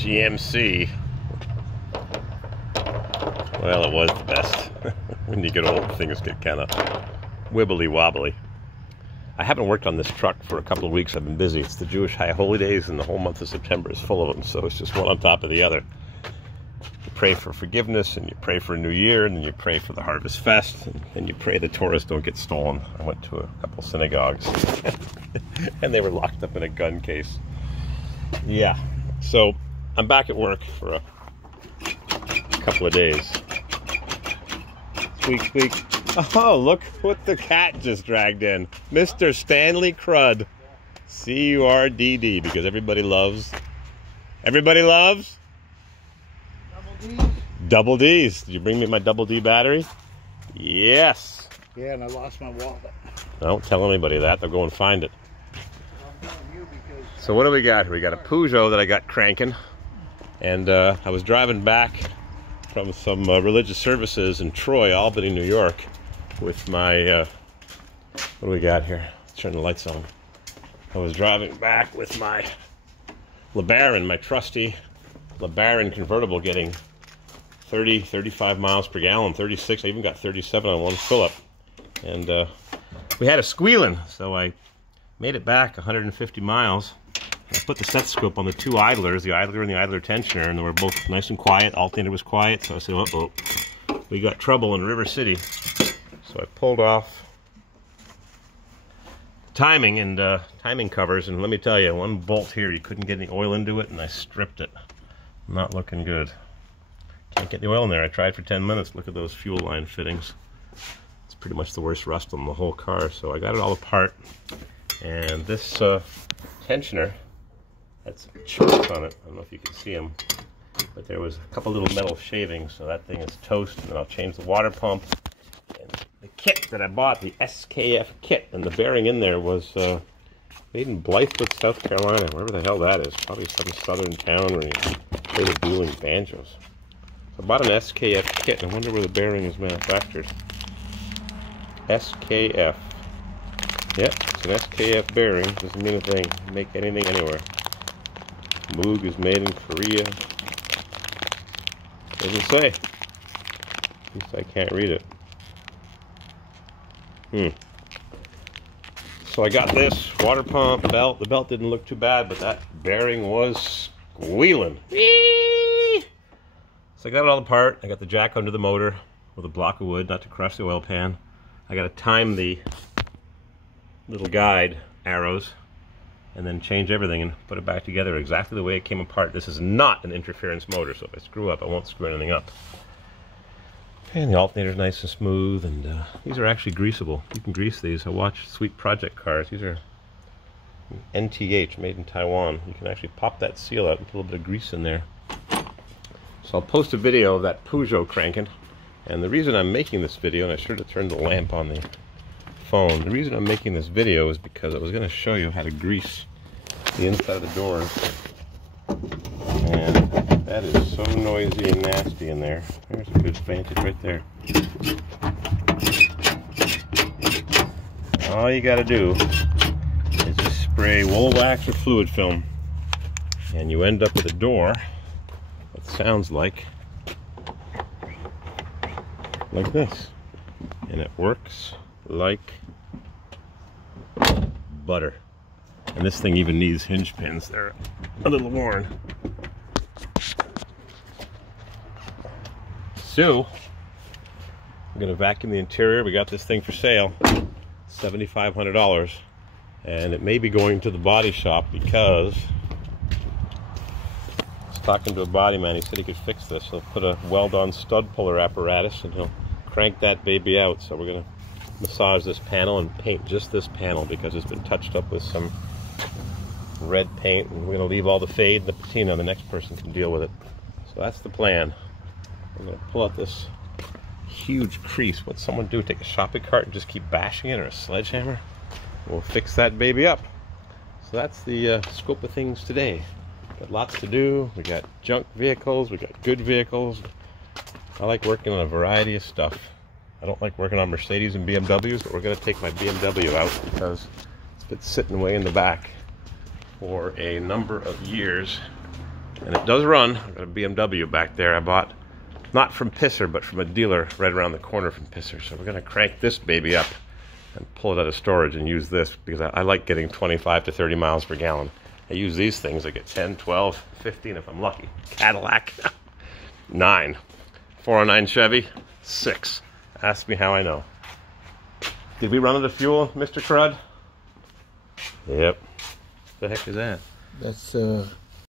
GMC. Well, it was the best. When you get old, things get kind of wibbly wobbly. I haven't worked on this truck for a couple of weeks. I've been busy. It's the Jewish High Holy Days, and the whole month of September is full of them, so it's just one on top of the other. You pray for forgiveness, and you pray for a new year, and then you pray for the Harvest Fest, and you pray the Torahs don't get stolen. I went to a couple synagogues, and they were locked up in a gun case. Yeah, so I'm back at work for a couple of days. Squeak, squeak. Oh, look what the cat just dragged in. Mr. Stanley Crud. C-U-R-D-D, because everybody loves... Double D's. Did you bring me my Double D battery? Yes. Yeah, and I lost my wallet. Don't tell anybody that. They'll go and find it. So what do we got here? We got a Peugeot that I got cranking. And I was driving back from some religious services in Troy, Albany, New York, with my, what do we got here? Let's turn the lights on. I was driving back with my LeBaron, my trusty LeBaron convertible, getting 30, 35 miles per gallon, 36, I even got 37 on one fill-up. And we had a squealing, so I made it back 150 miles. I put the stethoscope on the two idlers, the idler and the idler tensioner, and they were both nice and quiet. Alternator was quiet, so I said, uh-oh, we got trouble in River City. So I pulled off timing and timing covers, and let me tell you, one bolt here, you couldn't get any oil into it, and I stripped it. Not looking good. Can't get the oil in there. I tried for 10 minutes. Look at those fuel line fittings. It's pretty much the worst rust on the whole car, so I got it all apart. And this tensioner had some chunks on it. I don't know if you can see them, but there was a couple little metal shavings, so that thing is toast. And then I'll change the water pump. And the kit that I bought, the SKF kit, and the bearing in there was made in Blythewood, South Carolina, wherever the hell that is. Probably some southern town where you play the dueling banjos. So I bought an SKF kit, and I wonder where the bearing is manufactured. SKF. Yep, it's an SKF bearing. Doesn't mean a thing. Make anything anywhere. Moog is made in Korea. Doesn't say. At least I can't read it. So I got this water pump, belt. The belt didn't look too bad, but that bearing was squealing. So I got it all apart. I got the jack under the motor with a block of wood, not to crush the oil pan. I got to time the little guide arrows and then change everything and put it back together exactly the way it came apart. This is not an interference motor, so if I screw up, I won't screw anything up. And the alternator's nice and smooth, and these are actually greasable. You can grease these. I watch Sweet Project cars. These are NTH, made in Taiwan. You can actually pop that seal out and put a little bit of grease in there. So I'll post a video of that Peugeot cranking. And the reason I'm making this video, and I should have turned the lamp on the phone, the reason I'm making this video is because I was going to show you how to grease the inside of the doors. And that is so noisy and nasty in there. There's a good vantage right there. All you got to do is just spray wool wax or fluid film, and you end up with a door that sounds like this. And it works like butter. And this thing even needs hinge pins. They're a little worn. So, I'm going to vacuum the interior. We got this thing for sale, $7,500. And it may be going to the body shop because I was talking to a body man. He said he could fix this. He'll put a weld-on stud puller apparatus and he'll crank that baby out. So we're going to massage this panel and paint just this panel because it's been touched up with some red paint, and we're going to leave all the fade and the patina. The next person can deal with it. So that's the plan. I'm going to pull out this huge crease. What'd someone do? Take a shopping cart and just keep bashing it, or a sledgehammer? We'll fix that baby up. So that's the scope of things today. Got lots to do. We got junk vehicles. We got good vehicles. I like working on a variety of stuff. I don't like working on Mercedes and BMWs, but we're going to take my BMW out because it's been sitting way in the back for a number of years, And it does run. I've got a BMW back there I bought, not from Pisser, but from a dealer right around the corner from Pisser. So we're going to crank this baby up and pull it out of storage and use this because I like getting 25 to 30 miles per gallon. I use these things, I get 10, 12, 15 if I'm lucky. Cadillac, 9. 409 Chevy, 6. Ask me how I know. Did we run out of fuel, Mr. Crud? Yep. What the heck is that? That's